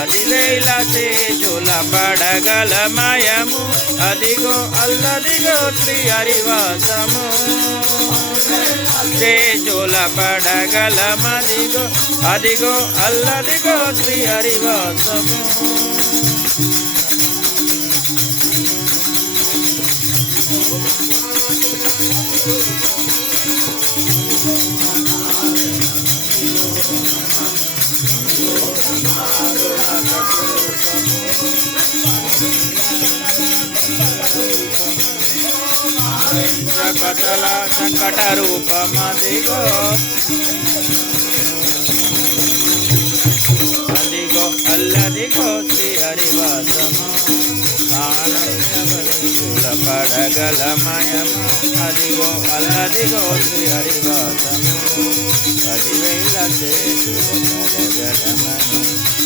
అదివేల తేజుల పడగలమయము అదిగో అల్లదిగో శ్రీ హరివాసము తేజుల పడగలమదిగో అదిగో అల్లదిగో శ్రీ హరివాసము పటల సంకట రూపమదిగో అదిగో అల్లదిగో శ్రీ హరివాసము ఆనందముల పడగలమయము అదిగో అల్లదిగో శ్రీ హరివాసము 10,000 చేతుల పడగలమయము